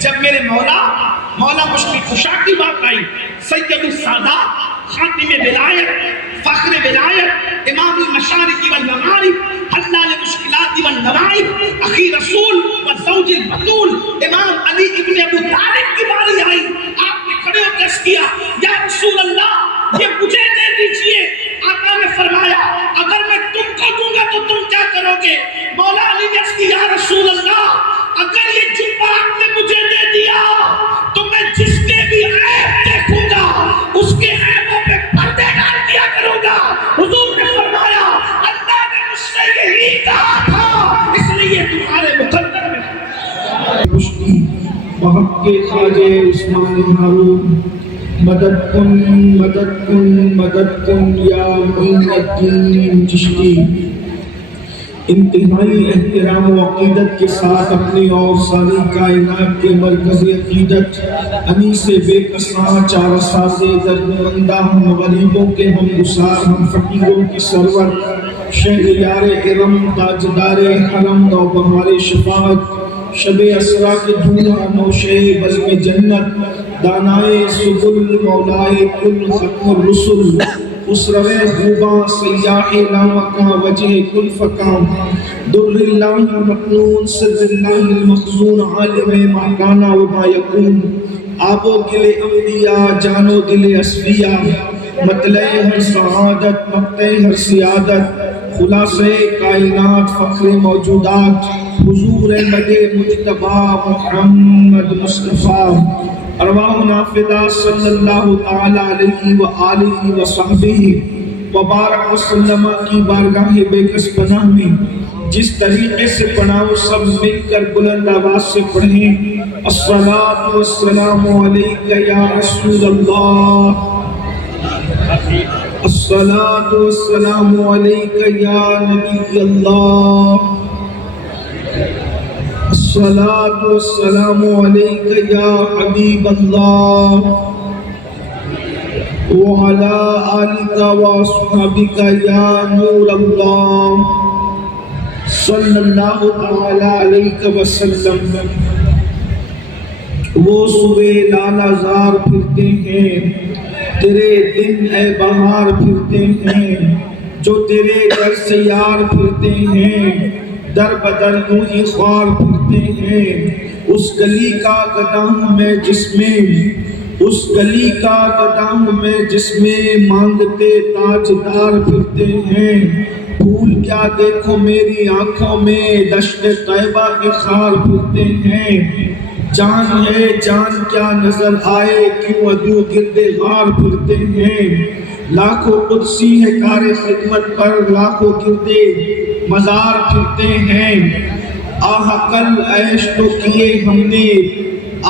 جب میرے مولا مشکل کشا کی بات آئی، سید السادات، خاتم ولایت، فخر ولایت، امام المشارق والمغارب، حلال المشکلات والنوائب، اخی رسول والزوج البتول، امام علی ابن ابو طالب کی باری آئی، آپ نے کھڑے ہو کے عرض کیا یا رسول اللہ یہ مجھے دے دیجئے۔ آقا نے فرمایا اگر میں تم کو دوں گا تو تم کیا کرو گے؟ مولا علی نے عرض کیا یا رسول اللہ اگر یہ جبہ آپ نے مجھے دے دیا تو میں جس کے بھی عیب دیکھوں گا اس کے عیبوں پہ پردے ڈال دیا کروں گا۔ حضور نے فرمایا اللہ نے مجھ سے یہی کہا تھا اس لیے تمہارے مقدر میں مشتی بحق کے خواجہ عثمان ہارون مدد کن مدد کن مدد کن یا معین الدین چشتی۔ انتہائی احترام و عقیدت کے ساتھ اپنی اور ساری کائنات کے مرکز عقیدت انیس بے کساں چار اساس دردمندہ ہم غریبوں کے ہم گسار ہم فقیروں کی سرور شہریار ارم تاجدار حرم نوبہار شفاعت شب اسرا کے دھواں نوشے بزم جنت دانائے سبل مولائے کل ختم الرسل خسرو خوباں سیاح لامکاں وجہ کل فکاں در اللہ مکنون سر اللہ المخزون عالم ما کانا و ما یکون آب و گل انبیاء جان و دل اصفیاء مطلع ہر سعادت مقطع ہر سیادت خلاصہ کائنات فخر موجودات حضور مد مجتبی محمد مصطفیٰ ارواحنا فدا صلی اللہ تعالی علیہ وآلہ وصحبہ وبارک وسلم کی بارگاہ بے کس پناہ میں جس طریقے سے پڑھاؤ سب مل کر بلند آواز سے پڑھیں الصلاۃ والسلام علیک یا رسول اللہ، الصلاۃ والسلام علیک یا نبی اللہ، الصلاۃ والسلام علیک یا حبیب اللہ وعلی آلک واصحابک یا نور اللہ صلی اللہ تعالی علیہ وسلم۔ وہ صبح لالا زار پھرتے ہیں تیرے دن اے بہار پھرتے ہیں جو تیرے در سے یار پھرتے ہیں در بدر یوں ہی خوار پھرتے ہیں اس گلی کا گدا ہوں میں جس میں اس گلی کا گدا ہوں میں جس میں مانگتے تاجدار پھرتے ہیں پھول کیا دیکھو میری آنکھوں میں دشت طیبہ کے خار پھرتے ہیں جان ہے جان کیا نظر آئے کیوں عدو گرد غار پھرتے ہیں لاکھوں قدسی ہے کار خدمت پر لاکھوں گردے مزار پھرتے ہیں آہ کل عیش تو کیے ہم نے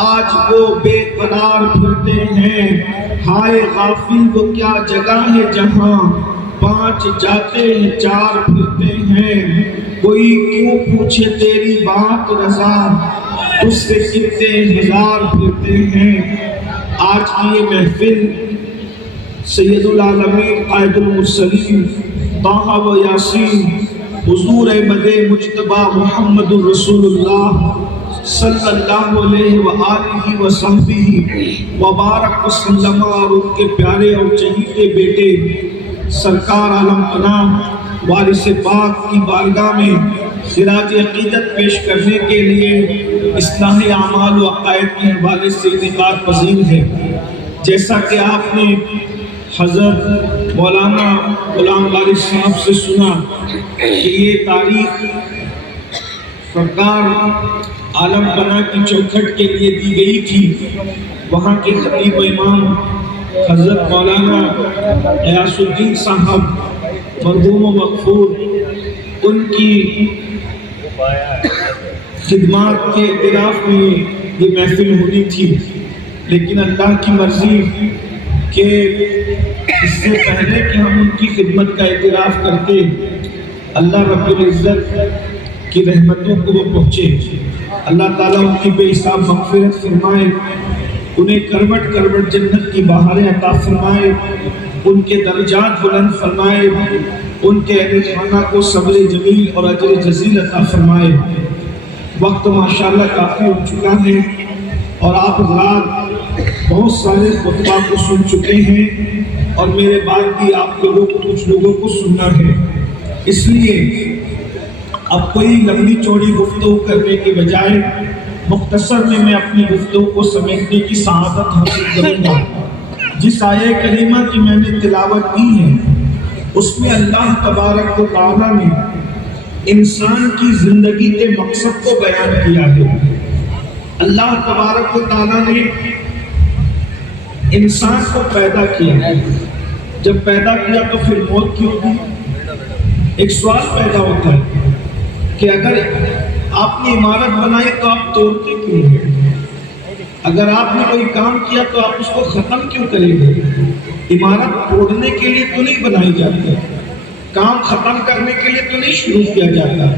آج وہ بے قرار پھرتے ہیں ہائے غافل وہ کیا جگہ ہے جہاں پانچ جاتے ہیں چار پھرتے ہیں کوئی کیوں پوچھے تیری بات رضا تجھ سے کتنے ہزار پھرتے ہیں۔ آج کی یہ محفل سید العالمین قائد المرسلین طٰہٰ و یاسین حضور احمد مجتبی محمد الرسول اللہ صلی اللہ علیہ وآلہ وسلم وبارک وسلم اور ان کے پیارے اور چہیتے بیٹے سرکار عالم پناہ وارث پاک کی بارگاہ میں خراج عقیدت پیش کرنے کے لیے اصلاح اعمال و عقائد کے حوالے سے انعقاد پذیر ہے۔ جیسا کہ آپ نے حضرت مولانا غلام وارث صاحب سے سنا کہ یہ تاریخ سرکار عالم پناہ کی چوکھٹ کے لیے دی گئی تھی، وہاں کے خطیب و امام حضرت مولانا غیاث الدین صاحب مرحوم و مغفور ان کی خدمات کے اعتراف میں یہ محفل ہونی تھی، لیکن اللہ کی مرضی کہ اس سے پہلے کہ ہم ان کی خدمت کا اعتراف کرتے اللہ رب العزت کی رحمتوں کو وہ پہنچے، اللہ تعالیٰ ان کی بے حساب مغفرت فرمائے، انہیں کروٹ کروٹ جنت کی بہاریں عطا فرمائے، ان کے درجات بلند فرمائے، ان کے اہل خانہ کو صبر جمیل اور اجر جزیل عطا فرمائے۔ وقت ماشاءاللہ کافی ہو چکا ہے، اور آپ حضرات بہت سارے خطبہ کو سن چکے ہیں اور میرے بعد بھی آپ لوگوں کو کچھ لوگوں کو سننا ہے، اس لیے اب کوئی لمبی چوڑی گفتگو کرنے کے بجائے مختصر میں اپنی گفتگو کو سمیٹنے کی سعادت حاصل کروں گا۔ جس آیہ کریمہ کی میں نے تلاوت کی ہے اس میں اللہ تبارک و تعالیٰ نے انسان کی زندگی کے مقصد کو بیان کیا ہے۔ اللہ تبارک و تعالیٰ نے انسان کو پیدا کیا، جب پیدا کیا تو پھر موت کیوں ہوئی؟ ایک سوال پیدا ہوتا ہے کہ اگر آپ نے عمارت بنائی تو آپ توڑتے کیوں ہیں؟ اگر آپ نے کوئی کام کیا تو آپ اس کو ختم کیوں کریں گے؟ عمارت توڑنے کے لیے تو نہیں بنائی جاتی، کام ختم کرنے کے لیے تو نہیں شروع کیا جاتا۔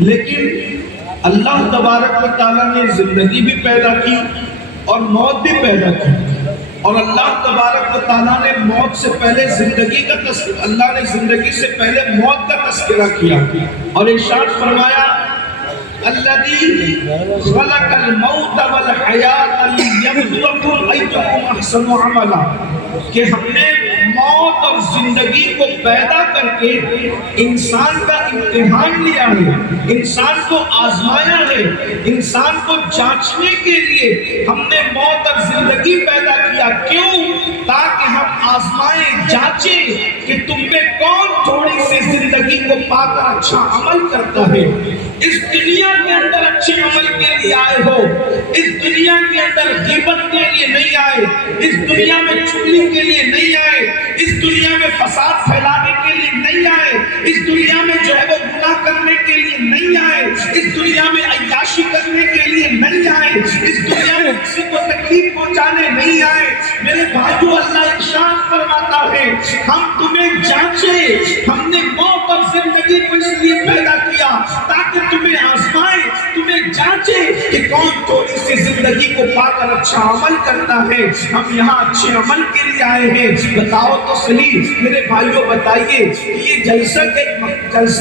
لیکن اللہ تبارک و تعالیٰ نے زندگی بھی پیدا کی اور موت بھی پیدا کی، اور اللہ تبارک و تعالیٰ نے موت سے پہلے زندگی کا تذکرہ، اللہ نے زندگی سے پہلے موت کا تذکرہ کیا اور ارشاد فرمایا الذی خلق الموت والحیات لیبلوکم ایکم احسن عملا، کہ ہم نے موت اور زندگی کو پیدا کر کے انسان کا امتحان لیا ہے، انسان کو آزمایا ہے، انسان کو جانچنے کے لیے ہم نے موت اور زندگی پیدا کیا۔ کیوں؟ تاکہ ہم آزمائیں، جانچیں کہ تم میں کون تھوڑی سی زندگی کو پا کر اچھا عمل کرتا ہے۔ اس دنیا کے اندر اچھے عمل کے لیے آئے ہو، اس دنیا کے اندر غیبت کے لیے نہیں آئے، اس دنیا میں چغلی کے لیے نہیں آئے، اس دنیا میں فساد پھیلانے کے لیے نہیں آئے، اس دنیا میں جو ہے وہ گناہ کرنے کے لیے نہیں آئے، اس دنیا میں عیاشی کرنے کے لیے نہیں آئے، اس دنیا میں کسی کو تکلیف پہنچانے نہیں آئے۔ میرے بھائیو، اللہ ارشاد فرماتا ہے ہم تمہیں جانچے، ہم نے موت اور زندگی کو اس لیے پیدا کیا تاکہ تمہیں آزمائے، تمہیں جانچے کہ کون تھوڑی سی زندگی کو پا کر اچھا عمل کرتا ہے۔ ہم یہاں اچھے عمل کے لیے آئے ہیں، بتاؤ تو صحیح میرے بھائیوں، بتائیے کہ یہ جلسے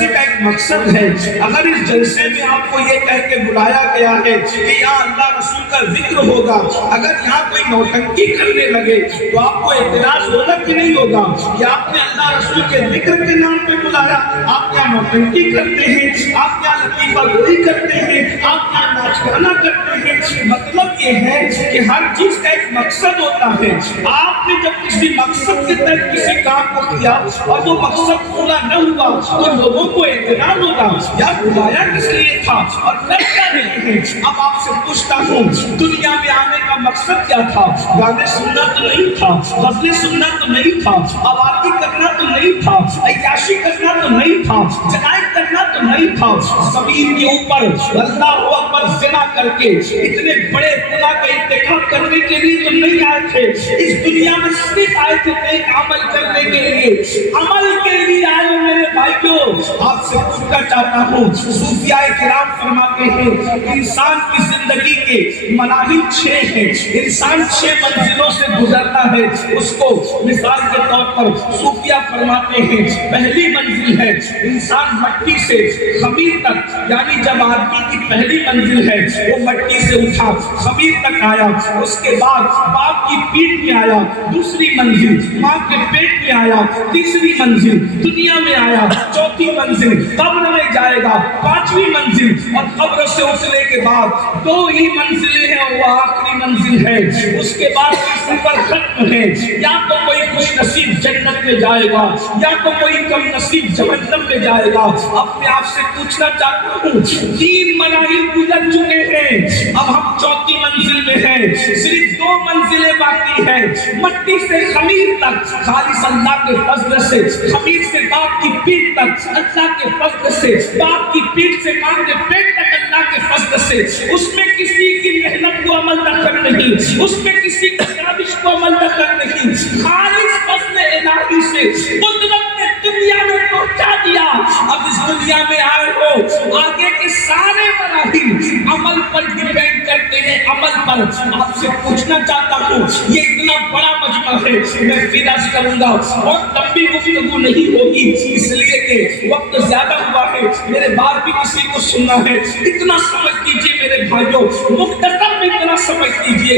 کا ایک مقصد ہے۔ اگر اس جلسے میں آپ کو یہ کہہ کے بلایا گیا ہے کہ یہاں اللہ رسول کا ذکر ہوگا، اگر یہاں کوئی نوٹنکی کرنے لگے تو آپ کو اعتراض ہوگا کہ نہیں ہوگا کہ آپ نے اللہ رسول کے ذکر کے نام پہ بلایا، آپ یہاں نوٹنکی کرتے ہیں، آپ یہاں لطیفہ گوئی کرتے ہیں، آپ یہاں ناچ گانا کرتے ہیں۔ مطلب یہ ہے کہ ہر چیز کا ایک مقصد ہوتا ہے۔ آپ نے جب کسی مقصد کے تحت کسی کام کو کیا اور وہ مقصد پورا نہ ہوا تو لوگوں کو اعتراض ہوگا، یا بلایا کس لیے تھا اور کرتا نہیں ہے۔ اب آپ سے پوچھتا ہوں، دنیا میں آنے کا مقصد کیا تھا؟ گانے سننا تو نہیں تھا، غزلیں سننا تو نہیں تھا، آوازی کرنا تو نہیں تھا، عیاشی کرنا تو نہیں تھا، جنایت کرنا تو نہیں تھا۔ زمین کے اوپر اللہ اکبر زنا کر کے اتنے بڑے گناہ کا ارتکاب کرنے کے لیے تو نہیں آئے تھے، اس دنیا میں صرف آئے تھے نیک عمل کرنے کے لیے، عمل کے لیے آئے ہو۔ میرے بھائیوں، آپ سے پوچھنا چاہتا ہوں، صوفیاء کرام فرماتے ہیں انسان کی زندگی کے مراحل 6 ہیں، انسان 6 منزلوں سے گزرتا ہے۔ اس کو مثال کے طور پر صوفیاء فرماتے ہیں پہلی منزل ہے انسان مٹی سے خمیر تک، یعنی جب آدمی کی پہلی منزل ہے وہ مٹی سے اٹھا خمیر تک آیا، اس کے بعد باپ کی پیٹھ میں آیا، دوسری منزل ماں کے پیٹ میں آیا، تیسری منزل دنیا میں آیا، چوتھی منزل قبر میں جائے گا، پانچویں منزل اور قبر سے اٹھنے کے بعد 2 ہی منزلیں ہیں اور وہ آخری منزل ہے۔ اس کے بعد سفر ختم ہے، یا تو کوئی خوش نصیب جنت میں جائے گا یا تو کوئی کم نصیب جہنم میں جائے گا۔ اب میں آپ سے پوچھنا چاہتا ہوں، 3 مراحل گزر چکے ہیں، اب ہم چوتھی منزل میں ہیں، صرف 2 منزلیں باقی ہیں، مٹی سے خمیر تک خالص اللہ کے فضل سے، خمیر سے باپ کی پیٹ تک اللہ کے فضل سے، باپ کی پیٹ سے ماں کے پیٹ تک اللہ کے فضل سے۔ اس میں کسی کی محنت کو عمل دخل نہیں، اس میں کسی کی کاوش کو عمل دخل نہیں، خالص فضل الہی سے قدرت نے دنیا میں پہنچا دیا۔ اب اس دنیا میں آئے ہو، آگے کے سارے مراحل عمل پر ڈیپینڈ کرتے ہیں، عمل پر۔ آپ سے پوچھنا چاہتا ہوں، یہ اتنا بڑا مجمع ہے، میں پھر عرض کروں گا اور لمبی گفتگو نہیں ہوگی اس لیے کہ وقت زیادہ ہوا ہے، میرے بعد بھی کسی کو سننا ہے۔ اتنا سمجھ لیجیے میرے بھائیوں مختصر میں اتنا سمجھ لیجئے،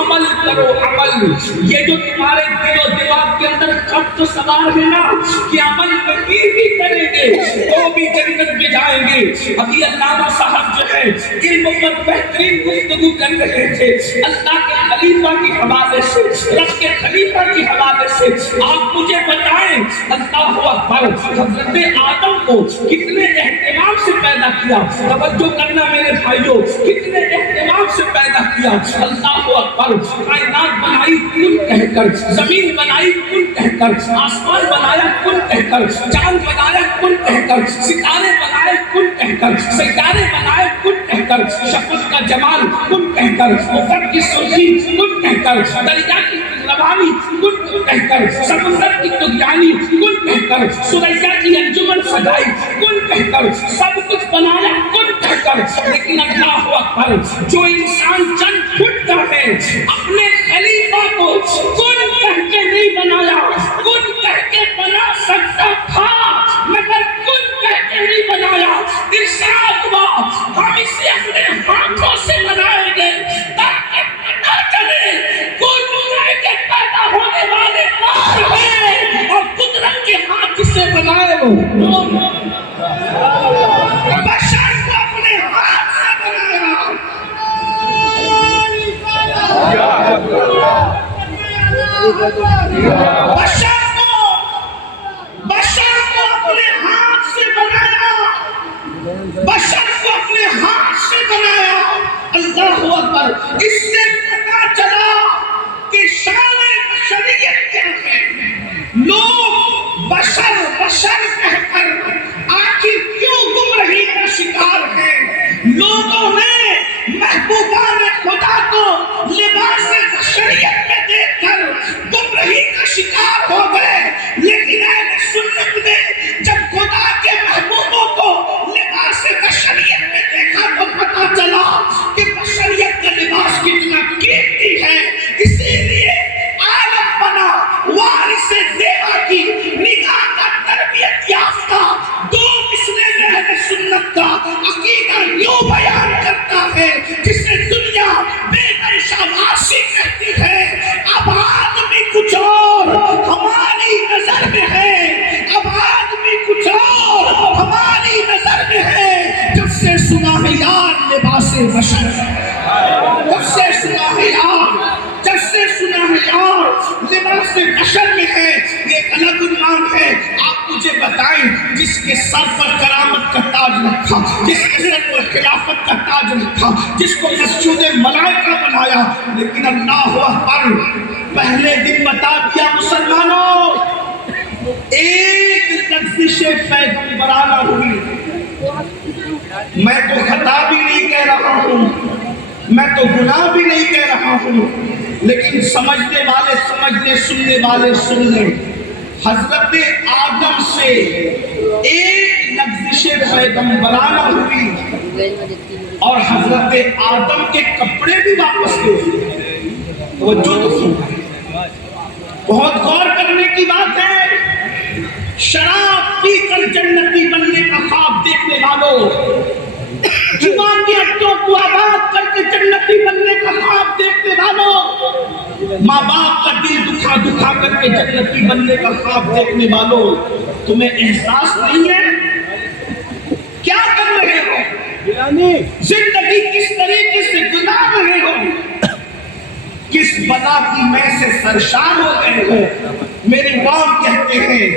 عمل کرو عمل. یہ جو تمہارے دل و دماغ کے اندر خط سوار ہے نا کہ عمل نہیں بھی کریں گے تو بھی جنت میں جائیں گے. ابھی علامہ صاحب جو ہے علم پر بہترین گفتگو کر رہے تھے اللہ کے خلیفہ کے حوالے سے، رب کے خلیفہ کے حوالے سے. آپ مجھے بتائیں اللہ اکبر، حضرت آدم کو کتنے اہتمام سے پیدا کیا. توجہ کرنا میرے بھائیوں، کتنے اہتمام سے پیدا کیا. اللہ اکبر، کائنات بنائی کن کہہ کر، زمین بنائی کن کہہ کر، آسمان بنایا کن کہہ کر، چاند بنایا کن کہہ کر، ستارے بنائے کن کہہ کر، سیارے بنائے کن کہہ کر، شفق کا جمال کن کہہ کر، افق کی سرخی کن کہہ کر، دریا کی روانی کن کہہ کر، سمندر کی طغیانی کن کہہ کر، سریا کی انجمن سجائی کن کہہ کر، سب کچھ بنایا کن کہہ کر. لیکن اللہ اکبر، جو انسان چند فٹ کا ہے اپنے خلیفہ کو کن کہہ کے نہیں بنایا. کن کہہ کے بنا سکتا تھا مگر کن کہہ کے نہیں بنایا. ارشاد ہوا ہم اسے اپنے ہاتھوں سے بنائیں گے تاکہ پتہ چلے کن کہہ کے پیدا ہونے والے کون ہیں اور قدرت کے ہاتھ سے بنائے وہ بشر کو اپنے ہاتھ سے بنایا. بشر کو اپنے ہاتھ سے بنایا. بشر کو اپنے ہاتھ سے بنایا. اللہ اکبر. اس سے پتا چلا کہ شان بشریت کیا ہے. لوگ بشر بشر کہہ کر آخر کیوں گمراہی کا شکار ہیں. لوگوں نے محبوبان خدا کو لباس بشریت میں دیکھ کر گمراہی کا شکار ہو گئے. لیکن اہل سنت نے جب خدا کے محبوبوں کو لباس بشریت میں دیکھا تو پتا چلا کہ بشریت کا لباس کتنا قیمتی ہے. اسی لیے عالم بنا وارث دیوا کی نگاہ کا تربیت یافتہ دو مثلیں اہل سنت کا عقیدہ یوں بیان کرتا ہے جسے دنیا بے شاباشی کہتی ہے. اب آدمی کچھ اور ہماری نظر میں ہے. اب آدمی کچھ اور ہماری نظر میں ہے. جب سے سنا ہے یار لباس بشر، جب سے سنا ہے یار، جب سے سنا ہے یار لباس بشر میں ہے. یہ ایک الگ عنوان ہے. آپ مجھے بتائیں جس کے سر پر کرامت کا تاج رکھا، جس کے سر پر خلافت کا تاج رکھا، جس کو مسجود ملائکہ بنایا، لیکن اللہ اکبر پہلے دن بتا دیا مسلمانوں ایک لفظ پیغمبرانہ ہوئی. میں تو خطا بھی نہیں کہہ رہا ہوں، میں تو گناہ بھی نہیں کہہ رہا ہوں، لیکن سمجھنے والے سمجھ لیں، سننے والے سن لیں. حضرت آدم سے ایک لفظ پیغمبرانہ ہوئی اور حضرت آدم کے کپڑے بھی واپس لے لیے. توجہ تو سن، بہت غور کرنے کی بات ہے. شراب پی کر جنتی بننے کا خواب دیکھنے والوں، جمعہ کے ہفتوں کو آباد کر کے جنتی بننے کا خواب دیکھنے والوں، ماں باپ کا دل دکھا دکھا کر کے جنتی بننے کا خواب دیکھنے والوں، تمہیں احساس نہیں ہے کیا کر رہے ہو؟ زندگی کس طریقے سے گزار رہے ہو؟ کس بلا کی میں سے سرشار ہو گئے ہو؟ میرے امام کہتے ہیں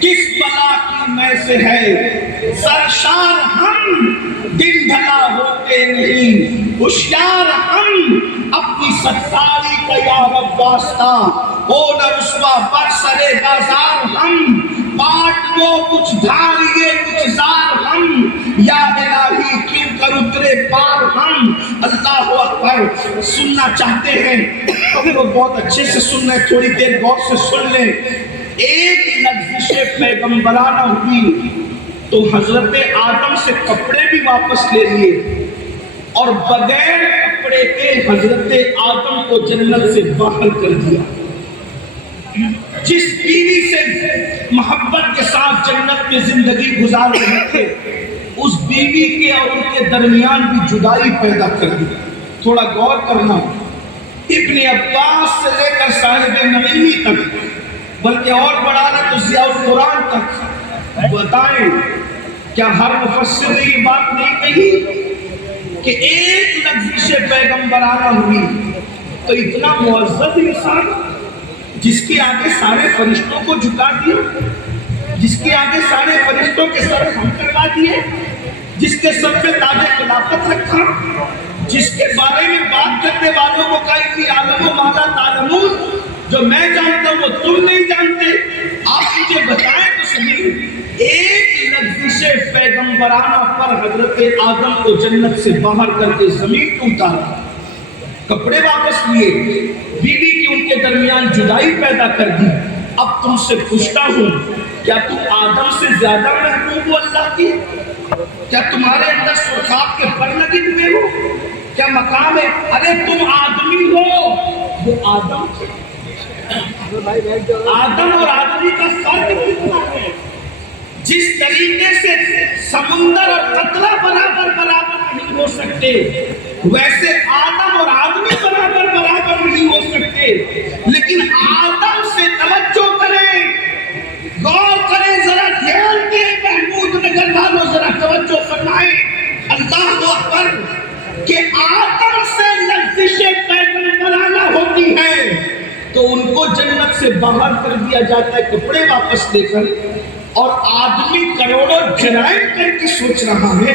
کس بلا کی میں سے ہے سرشار ہم، دن بھلا ہوتے نہیں ہوشیار ہم، اپنی ستاری کا یا رب واسطہ ہو نہ رسوا پر سرے بازار ہم، بانٹ وہ کچھ دھاریے کچھ زار ہم، یا الہی کیوں کر اترے پار ہم. اللہ اکبر. سننا چاہتے ہیں تو وہ بہت اچھے سے سننا ہے، تھوڑی دیر غور سے سن لیں. ایک لفظ پیغمبرانہ ہوئی تو حضرت آدم سے کپڑے بھی واپس لے لیے اور بغیر کپڑے کے حضرت آدم کو جنت سے باہر کر دیا. جس بیوی سے محبت کے ساتھ جنت میں زندگی گزار رہے تھے اس بیوی کے اور ان کے درمیان بھی جدائی پیدا کر دی. تھوڑا غور کرنا، ابن عباس سے لے کر صاحب نعیمی تک، بلکہ اور بڑھانا تو ضیاء القرآن تک، بتائیں کیا ہر مفسر نے یہ بات نہیں کہی کہ ایک لفظ سے پیغمبرانہ ہوئی تو اتنا معزز انسان جس کے آگے سارے فرشتوں کو جھکا دیا، جس کے آگے سارے فرشتوں کے سر خم کروا دیے، جس کے سر پہ تاج خلافت رکھا، جس کے بارے میں بات کرنے والوں کو کہا انی عالم و ما لا تعلمون، جو میں جانتا ہوں وہ تم نہیں جانتے، آپ مجھے بتائیں تو صحیح. ایک لفظ سے پیغمبرانہ پر حضرت آدم کو جنت سے باہر کر کے زمین کو اتارا، کپڑے واپس لیے، بیوی کی ان کے درمیان جدائی پیدا کر دی. اب تم سے پوچھتا ہوں، کیا تم آدم سے زیادہ محبوب ہو اللہ کی؟ کیا تمہارے اندر سرخاب کے پر لگے ہوئے ہو؟ کیا مقام ہے؟ ارے تم آدمی ہو، وہ آدم تھے. آدم اور آدمی کا فرق کتنا ہے؟ جس طریقے سے سمندر اور قطرہ برابر نہیں ہو سکتے، ویسے آدم اور آدمی برابر نہیں ہو سکتے. لیکن آدم سے توجہ کریں، غور کریں، ذرا دھیان دیں، محمود نگر والوں ذرا توجہ فرمائیں. اللہ اکبر کہ آدم سے لفظ پیغمبرانہ ہوتی ہے تو ان کو جنت سے باہر کر دیا جاتا ہے کپڑے واپس لے کر، اور آدمی کروڑوں جرائم کر کے سوچ رہا ہے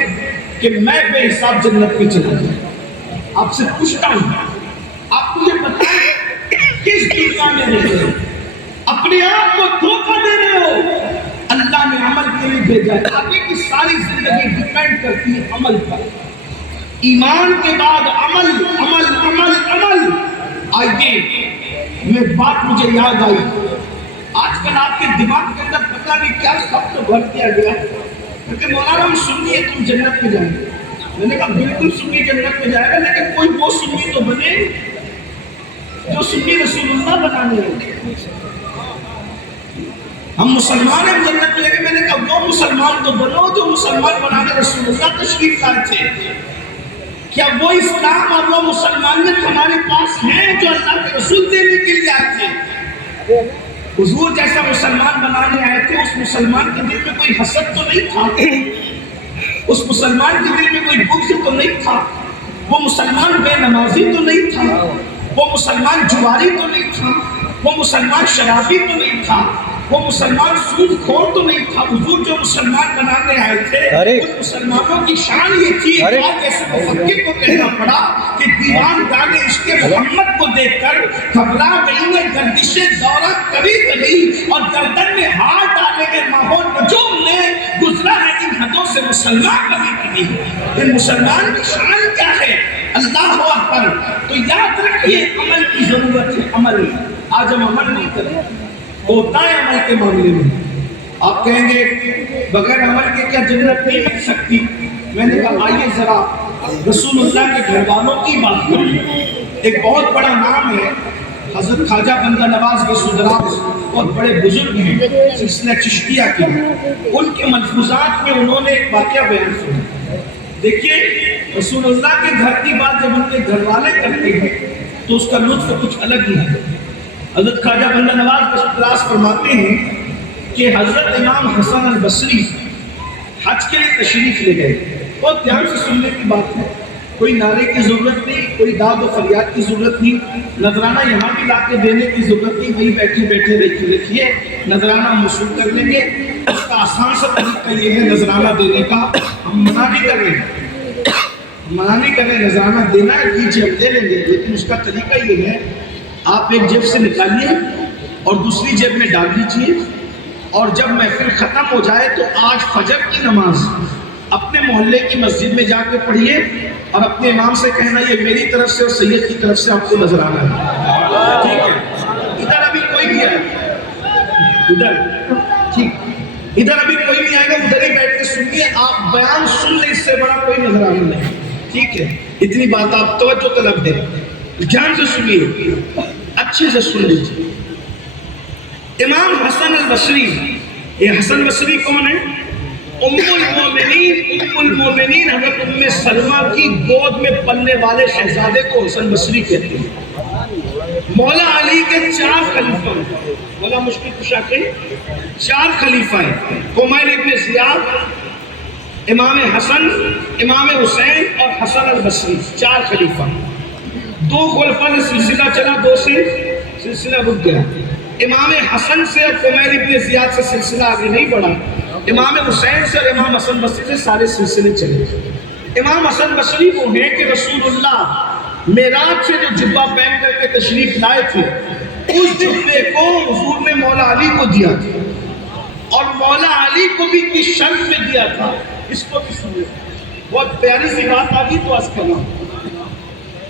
کہ میں بے حساب جنت میں چلا جاؤں. آپ سے پوچھتا ہوں، آپ مجھے بتائیں کس دنیا میں رہتے ہو؟ اپنے آپ کو دھوکہ دے رہے ہو. اللہ نے عمل کے لیے بھیجا ہے. آگے کی ساری زندگی ڈیپینڈ کرتی ہے عمل پر. ایمان کے بعد عمل عمل عمل عمل. آئیے میں بات مجھے یاد آئی، آج کل آپ کے دماغ کے اندر پتہ نہیں کیا سب تو بھر دیا گیا کہ مولانا ہم سنی ہے تم جنت میں جائیں گے. میں نے کہا بالکل سنی جنت میں جائے گا، لیکن کوئی وہ سنی تو بنے جو سنی رسول اللہ بنانے ہیں. ہم مسلمان ہیں جنت میں، لیکن میں نے کہا وہ مسلمان تو بنو جو مسلمان بنانے رسول اللہ تشریف لائے تھے. کیا وہ اسلام اور وہ مسلمانیت ہمارے پاس ہیں جو اللہ کے رسول دینے کے لیے آئے تھے؟ حضور جیسا مسلمان بنانے آئے تھے، اس مسلمان کے دل میں کوئی حسد تو نہیں تھا، اس مسلمان کے دل میں کوئی بغض تو نہیں تھا، وہ مسلمان بے نمازی تو نہیں تھا، وہ مسلمان جواری تو نہیں تھا، وہ مسلمان شرابی تو نہیں تھا، وہ مسلمان سود خور تو نہیں تھا. حضور جو مسلمان بنانے آئے تھے ان مسلمانوں کی شان یہ تھی، جیسے مفکر کو کہنا پڑا کہ دیوان دار عشق محمد کو دیکھ کر گھبرا گئی ہے گردش دورہ کبھی کبھی، اور گردن میں ہاتھ ڈالے گئے ماحول نجوم نے گزرا ہے ان حدوں سے مسلمان کبھی کبھی. ان مسلمان کی شان کیا ہے؟ اللہ اکبر. تو یاد رکھیے عمل کی ضرورت ہے. عمل آج ہم عمل نہیں کریں، ہوتا ہے عمل کے معاملے میں. آپ کہیں گے بغیر عمل کے کیا جنت نہیں مل سکتی؟ میں نے کہا آئیے ذرا رسول اللہ کے گھر والوں کی بات کریں. ایک بہت بڑا نام ہے حضرت خواجہ بندہ نواز کے سدراج، بہت بڑے بزرگ ہیں سلسلہ چشتیہ کے. ان کے ملفوظات میں انہوں نے ایک واقعہ بیان سنا. دیکھیے رسول اللہ کے گھر کی بات جب ان کے گھر والے کرتے ہیں تو اس کا لطف کچھ الگ ہی ہے. حضرت خواجہ بندہ نواز بخش فرماتے ہیں کہ حضرت امام حسن البصری حج کے لیے تشریف لے گئے. بہت دھیان سے سننے کی بات ہے، کوئی نعرے کی ضرورت نہیں، کوئی داد و فریاد کی ضرورت نہیں، نذرانہ یہاں بھی لا کے دینے کی ضرورت نہیں، وہیں بیٹھے بیٹھے رکھیے نذرانہ موصول کر لیں گے. اس کا آسان سا طریقہ یہ ہے نذرانہ دینے کا. ہم منع نہیں کر رہے، منع نہیں کر رہے، نذرانہ دینا ہے کیجیے، ہم دے لیں گے، لیکن اس کا طریقہ یہ ہے آپ ایک جیب سے نکالیے اور دوسری جیب میں ڈال دیجیے، اور جب محفل ختم ہو جائے تو آج فجر کی نماز اپنے محلے کی مسجد میں جا کے پڑھیے اور اپنے امام سے کہنا یہ میری طرف سے اور سید کی طرف سے آپ کو نظر آنا ہے. ٹھیک ہے؟ ادھر ابھی کوئی نہیں آئے گا، ادھر ٹھیک، ادھر ابھی کوئی نہیں آئے گا، ادھر ہی بیٹھ کے سنیے. آپ بیان سن لیں، اس سے بڑا کوئی نظر آنا نہیں. ٹھیک ہے؟ اتنی بات آپ توجہ طلب دیں، دھیان سے سنیے، اچھے سے سن لیجیے. امام حسن البصری، یہ حسن بصری کون ہے؟ ام المومنین حضرت ام سلمہ کی گود میں پلنے والے شہزادے کو حسن بصری کہتے ہیں۔ مولا علی کے 4 خلیفہ ہیں، مولا مشکل کشا کے 4 خلیفہ ہیں، قمیل ابن زیاد، امام حسن، امام حسین اور حسن البصری، 4 خلیفہ۔ 2 خلفاء سے سلسلہ چلا، 2 سے سلسلہ رک گیا۔ امام حسن سے اور قمیل ابن زیاد سے سلسلہ آگے نہیں بڑھا، امام حسین سے اور امام حسن بصری سے سارے سلسلے چلے۔ امام حسن بصری وہ ہیں کہ رسول اللہ معراج سے جو جبہ پہن کر کے تشریف لائے تھے، اس جبے کو حضور نے مولا علی کو دیا تھا، اور مولا علی کو بھی کس شرط میں دیا تھا، اس کو بھی سنیں۔ بہت پیاری سی بات آ گئی تو عرض کر رہا ہوں،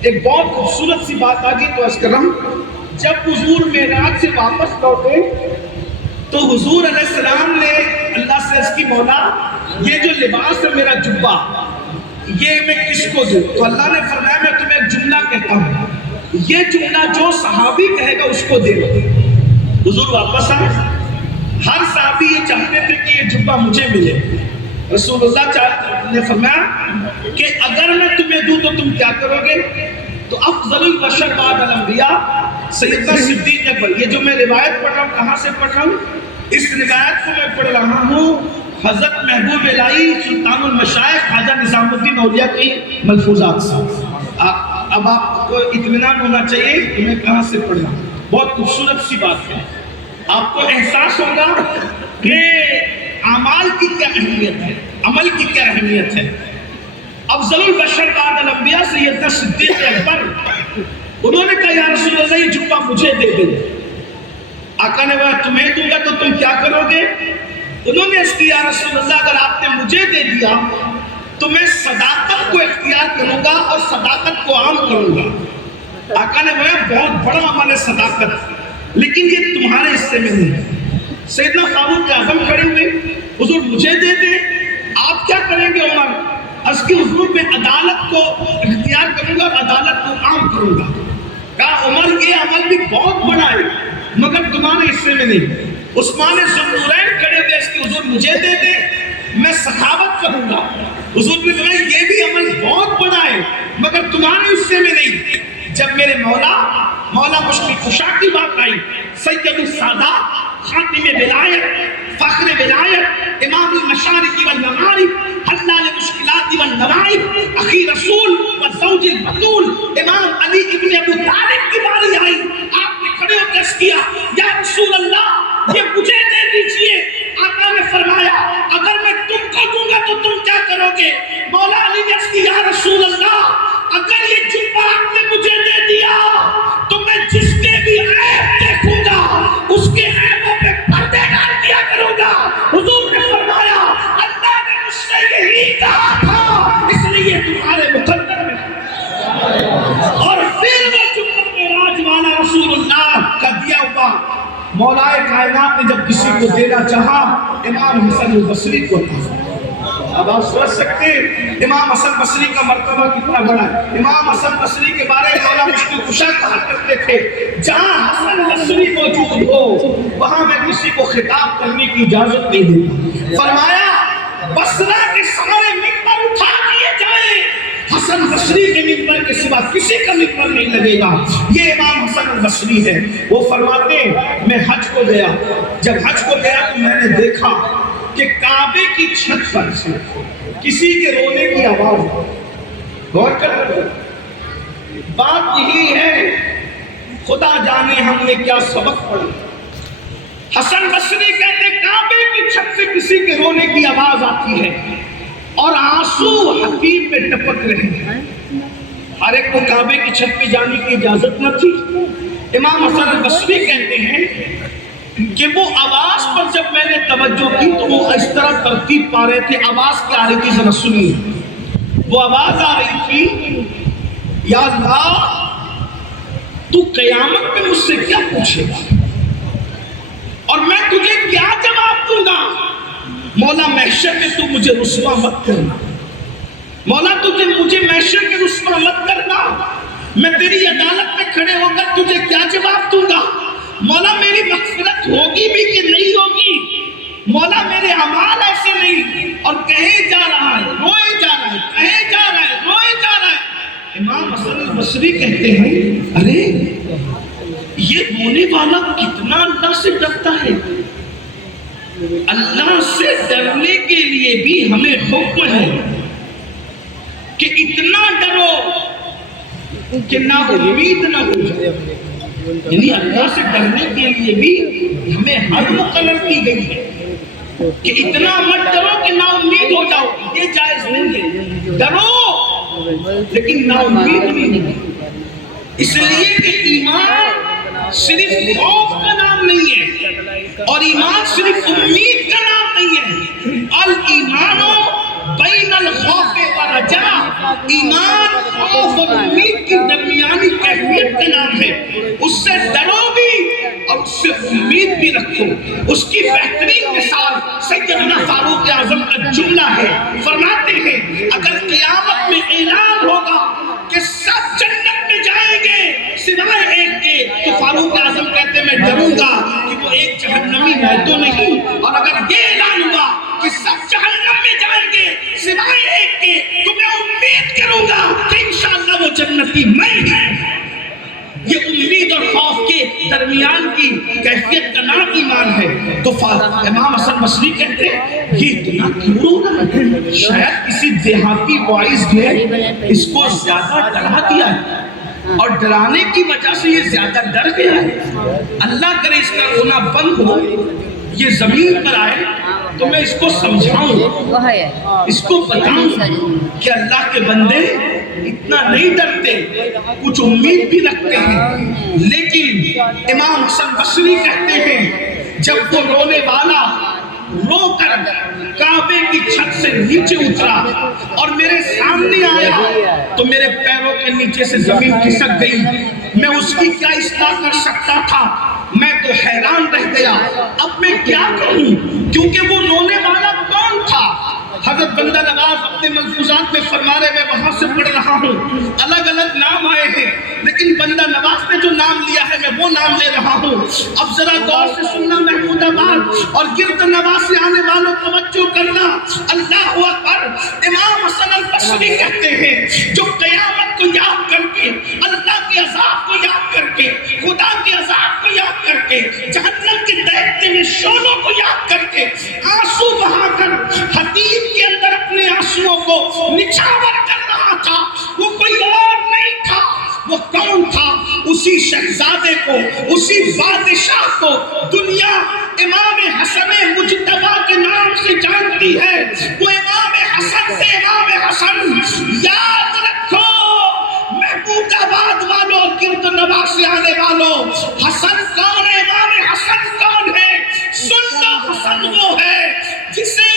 ایک بہت خوبصورت سی بات آ گئی تو عرض کر رہا ہوں۔ جب حضور معراج سے واپس لوٹے تو حضور علیہ السلام نے اللہ سے عرض کی، مولا یہ جو لباس ہے میرا جبہ، یہ میں کس کو دوں؟ تو اللہ نے فرمایا میں تمہیں ایک جملہ کہتا ہوں، یہ جملہ جو صحابی کہے گا اس کو دے دو۔ حضور واپس آئے، ہر صحابی یہ چاہتے تھے کہ یہ جبہ مجھے ملے۔ رسول اللہ نے فرمایا کہ اگر میں تمہیں دوں تو تم کیا کرو گے؟ تو افضل البشر بعد الانبیاء سیدنا صدیق اکبر، یہ جو میں روایت پڑھ رہا ہوں کہاں سے پڑھ رہا ہوں؟ اس روایت کو میں پڑھ رہا ہوں حضرت محبوب الہی سلطان المشائخ خواجہ نظام الدین اولیاء کی ملفوظات سے۔ اب آپ کو اطمینان ہونا چاہیے کہ میں کہاں سے پڑھ رہا ہوں، بہت خوبصورت سی بات ہے۔ آپ کو احساس ہوگا کہ اعمال کی کیا اہمیت ہے، عمل کی کیا اہمیت ہے۔ افضل البشر بعد الانبیاء سیدنا صدیق اکبر، انہوں نے کہا یا رسول اللہ یہ جبہ مجھے دے دیں۔ آقا نے کہا تمہیں دوں گا تو تم کیا کرو گے؟ انہوں نے اس کی یا رسول اللہ اگر آپ نے مجھے دے دیا تو میں صداقت کو اختیار کروں گا اور صداقت کو عام کروں گا۔ آقا نے کہا بہت بڑا عمل ہے صداقت، لیکن یہ تمہارے حصے میں نہیں ہے۔ سیدنا فاروق اعظم کھڑے ہوئے، حضور مجھے دے دیں، آپ کیا کریں گے عمر؟ اس کی حضور میں عدالت کو اختیار کروں گا اور عدالت کو عام کروں گا۔ کہا عمر یہ عمل بھی بہت بڑا ہے مگر تمہارے حصے میں نہیں۔ عثمان ذوالنورین کھڑے ہوئے، اس کی حضور مجھے دے دیں، میں سخاوت کروں گا۔ حضور نے فرمایا یہ بھی عمل بہت بڑا ہے مگر تمہارے حصے میں نہیں۔ جب میرے مولا مشکل کشا کی بات آئی، سید السادات، خاتم ولایت، فخر ولایت، امام المشارق والمغارب، حلال مشکلات والنوائب، اخی رسول والزوج البتول، امام علی ابن ابو طالب کی باری آئی، آپ نے کھڑے ہو کے کیا یا رسول اللہ یہ مجھے دے دیجئے۔ آقا نے فرمایا اگر میں تم کو دوں گا تو تم کیا کرو گے؟ مولا علی نے کہا یا رسول اللہ اگر یہ جبہ آپ نے مجھے دے دیا تو میں جس کے بھی عیب دیکھوں گا اس کے عیبوں پہ پردے ڈال دیا کروں گا۔ حضور نے فرمایا اللہ نے مجھ سے یہی کہا تھا اس لیے تمہارے مقدر میں، اور پھر وہ جبہ معراج والا رسول اللہ کا دیا ہوا مولا کائنات نے جب کسی کو دینا چاہا امام حسن البصری کو تھا۔ اب آپ سوچ سکتے ہیں امام حسن بصری کا مرتبہ کتنا بڑا ہے۔ امام حسن بصری کے بارے میں مولا مشکل کشا کہا کرتے تھے جہاں حسن بصری موجود ہو وہاں میں کسی کو خطاب کرنے کی اجازت نہیں دیتا۔ فرمایا بصرہ کے سارے ممبر اٹھا دیے جائیں، حسن بصری کے ممبر کے سوا کسی کا ممبر نہیں لگے گا۔ یہ امام حسن البصری ہے۔ وہ فرماتے ہیں میں حج کو گیا، جب حج کو گیا تو میں نے دیکھا کہ کعبے کی چھت پر سے کسی کے رونے کی آواز، غور کر بات یہی ہے، خدا جانے ہم نے کیا سبق پڑھا۔ حسن بصری کہتے کعبے کی چھت سے کسی کے رونے کی آواز آتی ہے اور آنسو حتیم میں ٹپک رہے ہیں۔ ہر ایک کو کعبے کی چھت پہ جانے کی اجازت نہ تھی۔ امام حسن البصری کہتے ہیں کہ وہ آواز پر جب میں نے توجہ کی تو وہ اس طرح ترتیب پا رہے تھے، آواز کیا آ رہی تھی ذرا سنیے۔ وہ آواز آ رہی تھی یا اللہ تو قیامت میں مجھ سے کیا پوچھے گا اور میں تجھے کیا جواب دوں گا؟ مولا محشر میں تو مجھے رسوا مت کرنا، مولا مجھے محشر میں رسوا مت کرنا، میں تیری عدالت میں کھڑے ہو کر تجھے کیا جواب دوں گا؟ مولا میری مغفرت ہوگی بھی کہ نہیں ہوگی؟ مولا میرے اعمال ایسے نہیں، اور کہے جا رہا ہے، روئے جا رہا ہے، کہے جا رہا ہے، روئے جا رہا ہے۔ امام حسن البصری کہتے ہیں ارے یہ رونے والا کتنا اللہ سے ڈرتا ہے۔ اللہ سے ڈرنے کے لیے بھی ہمیں حکم ہے کہ اتنا ڈرو کہ نا امید نہ ہو جائے، یعنی اللہ سے ڈرنے کے لیے بھی ہمیں حد مقرر کی گئی ہے کہ اتنا مت ڈرو کہ نا امید ہو جاؤ، یہ جائز نہیں ہے۔ ڈرو لیکن نا امید نہیں، اس لیے کہ ایمان صرف خوف کا نام نہیں ہے، اور ایمان صرف امید کا نام نہیں ہے۔ الایمان بین الخوف والرجاء، ایمان خوف اور امید کی درمیانی کیفیت کا نام ہے۔ اس سے ڈرو بھی اور اس سے امید بھی رکھو۔ اس کی بہترین مثال سیدنا فاروق اعظم کا جملہ ہے، فرماتے ہیں اگر قیامت میں اعلان ہوگا کہ سب جنت میں جائیں گے سوائے ایک کے، تو فاروق اعظم کہتے میں ڈروں گا کہ وہ ایک جہنمی ہے تو نہیں، اور اگر یہ اعلان ہوا کہ سب جہنم میں جائیں گے سوائے ایک کے، تو میں امید کروں گا کہ انشاءاللہ وہ جنتی میں ہے۔ یہ امید اور خوف کے درمیان کی کیفیت کا نام ایمان ہے۔ تو امام حسن بصری کہتے ہیں یہ اتنا کیوں رو رہا ہے؟ شاید کسی دیہاتی وائز نے اس کو زیادہ ڈرا دیا ہے، اور ڈرانے کی وجہ سے یہ زیادہ ڈر گیا ہے۔ اللہ کرے اس کا رونا بند ہو، یہ زمین پر آئے تو میں اس کو سمجھاؤں، اس کو بتاؤں کہ اللہ کے بندے اتنا نہیں ڈرتے، کچھ امید بھی رکھتے ہیں۔ لیکن امام حسن بصری کہتے ہیں جب وہ رونے والا رو کر کعبے کی چھت سے نیچے اترا اور میرے سامنے آیا تو میرے پیروں کے نیچے سے زمین کھسک گئی۔ میں اس کی کیا اصلاح کر سکتا تھا؟ میں تو حیران رہ گیا، اب میں کیا کہوں؟ کیونکہ وہ رونے والا کون تھا؟ حضرت بندہ نواز اپنے ملفوظات میں فرما رہے، میں وہاں سے پڑھ رہا ہوں، الگ الگ نام آئے ہیں لیکن بندہ نواز نے جو نام لیا ہے میں وہ نام لے رہا ہوں۔ اب ذرا غور سے سننا، محمود آباد اور گرد نواز سے آنے والوں توجہ کرنا۔ اللہ اکبر! امام حسن البصری کہتے ہیں جو قیامت کو یاد کر کے، اللہ کے عذاب کو یاد کر کے، خدا کے عذاب کو یاد کر کے، جہنم کے دہتے ہوئے شعلوں کو یاد کر کے آنسو بہا کر حدیث کے اندر اپنے آنسوؤں کو نچھاور کر رہا تھا، وہ کوئی اور نہیں تھا۔ وہ کون تھا؟ اسی شہزادے کو، اسی بادشاہ کو دنیا امام حسن مجتبی کے نام سے جانتی ہے۔ وہ امام حسن سے امام حسن یاد رکھو، محمود آباد والوں، گرد نواز سے آنے والوں، حسن کون ہے؟ امام حسن کون ہے؟ سن لو، حسن وہ ہے جسے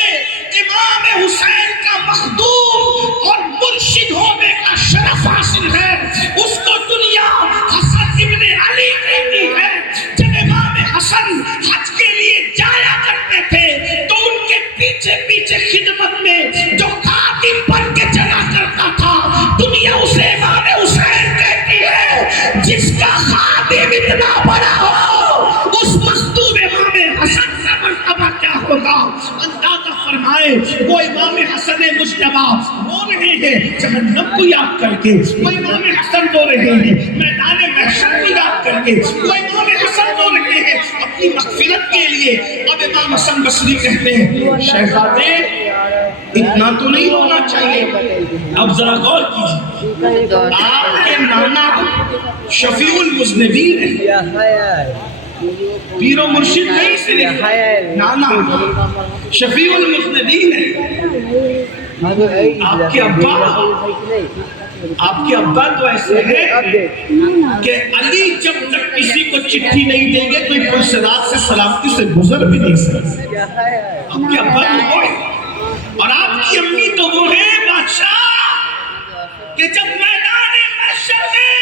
امام حسین کا مخدوم اور مرشد ہونے کا شرف حاصل ہے، اس کو دنیا حسن ابن علی کہتی ہے۔ جب امام حسن حج کے لیے جایا کرتے تھے تو ان کے پیچھے پیچھے خدمت میں جو خادم بن کے چلا کرتا تھا، دنیا اسے امام حسین کہتی ہے۔ جس کا خادم اتنا بڑا ہو، اس مخدوم امام حسن کا مرتبہ کیا ہوگا؟ اندازہ فرمائے وہ امام حسن مجتبی رو رہے ہیں جہنم کو یاد کر کے، وہ امام حسن رو رہے ہیں میدان محشر کو یاد کر کے، وہ امام حسن رو رہے ہیں اپنی مغفرت کے لیے۔ اب امام حسن بصری کہتے ہیں شہزادے اتنا تو نہیں رونا چاہیے۔ اب ذرا غور کیجیے، آپ کے نانا شفیع المذنبین ہیں، پیر و مرشد نہیں صرف، نانا شفیع المذنبین ہے۔ آپ کے ابا تو ایسے ہیں کہ علی جب تک کسی کو چٹھی نہیں دیں گے کوئی پلسرات سے سلامتی سے گزر بھی نہیں سکتے۔ آپ کے ابا تو وہ ہے، اور آپ کی امی تو وہ ہے بادشاہ کہ جب میدان محشر میں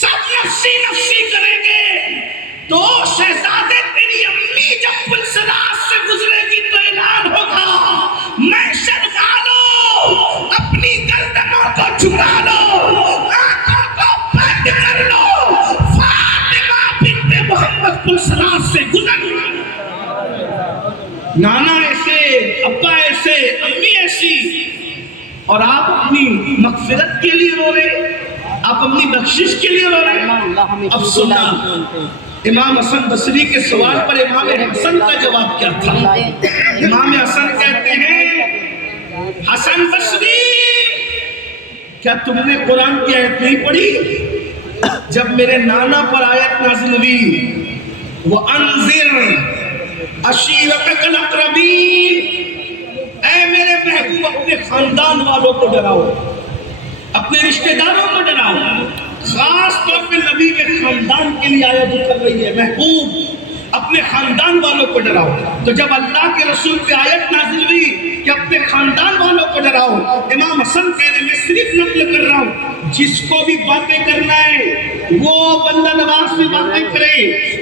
سب نفسی نفسی کریں گے تو شہزادے تیری امی جب پلسرات سے گزرے گی تو اعلان ہوگا، محشر والو اپنی گردنوں کو جھکا لو، آنکھوں کو بند کر لو، فاطمہ بنت محمد پلسرات سے گزر۔ نانا ایسے، ابا ایسے، امی ایسی، اور آپ اپنی مغفرت کے لیے رو رہے، آپ اپنی بخشش کے لیے رو رہے۔ اب سننا امام حسن بصری کے سوال پر امام حسن کا جواب کیا تھا۔ امام حسن کہتے ہیں حسن بصری کیا تم نے قرآن کی آیت نہیں پڑھی جب میرے نانا پر آیت نازل ہوئی وَأَنذِرْ عَشِيرَتَكَ الْأَقْرَبِينَ، اے میرے محبوب اپنے خاندان والوں کو ڈراؤ، اپنے رشتہ داروں کو ڈراؤ، خاص طور پہ نبی کے خاندان کے لیے آیت اتر رہی ہے، محبوب اپنے خاندان والوں کو ڈراؤ۔ تو جب اللہ کے رسول پہ آیت نازل ہوئی کہ اپنے خاندان والوں کو ڈراؤ، امام حسن کہہ رہے میں صرف نقل کر رہا ہوں، جس کو بھی باتیں کرنا ہے وہ بندہ نواز سے باتیں کرے،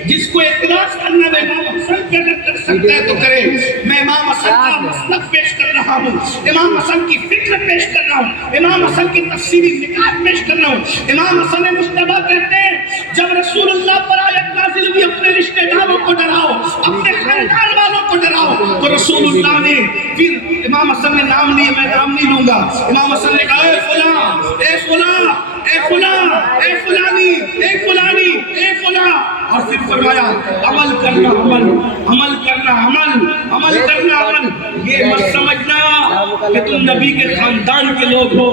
جس کو اعتراض کرنا ہے امام حسن پہ اگر کر سکتا ہے تو کرے۔ میں امام حسن کا مسلک پیش کر رہا ہوں، امام حسن کی فکر پیش کر رہا ہوں، امام حسن کی تفسیری نکات پیش کر رہا ہوں۔ امام حسن مجتبیٰ کہتے ہیں جب رسول اللہ پر آیت نازل ہوئی اپنے رشتہ داروں کو ڈراؤ، اپنے خاندان والوں کو ڈراؤ، تو رسول اللہ نے پھر امام حسن نے نام لیا، میں نام نہیں لوں گا، امام حسن نے کہا اے فلاں، اے فلاں، اے فلاں، اے فلانی، اے فلانی، اے فلاں، اور پھر فرمایا عمل کرنا عمل، عمل کرنا عمل، عمل کرنا عمل۔ یہ مت سمجھنا کہ تم نبی کے خاندان کے لوگ ہو،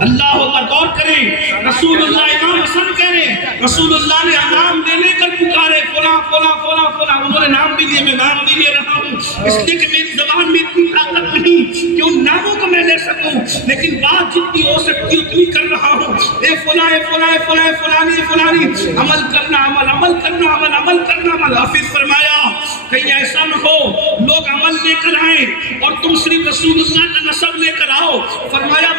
اللہ کا غور کریں۔ رسول اللہ امام حسن کہہ رہے رسول اللہ نے نام لے لے کر پکارے فلاں فلاں فلاں فلاں، انہوں نے نام بھی لیے، میں نام نہیں لے رہا ہوں اس لیے کہ میری زبان میں اتنی طاقت نہیں کہ ان ناموں کو میں لے سکوں، لیکن بات جتنی ہو سکتی اتنی کر رہا ہوں۔ اے فلاں، اے فلاں، اے فلاں، اے فلانی، اے فلانی، عمل کرنا عمل، عمل کرنا عمل، عمل کرنا عمل۔ حافظ فرمایا کہیں ایسا نہ ہو لوگ عمل لے کر آئیں اور تم صرف رسول اللہ کا نسب لے کر آؤ۔ فرمایا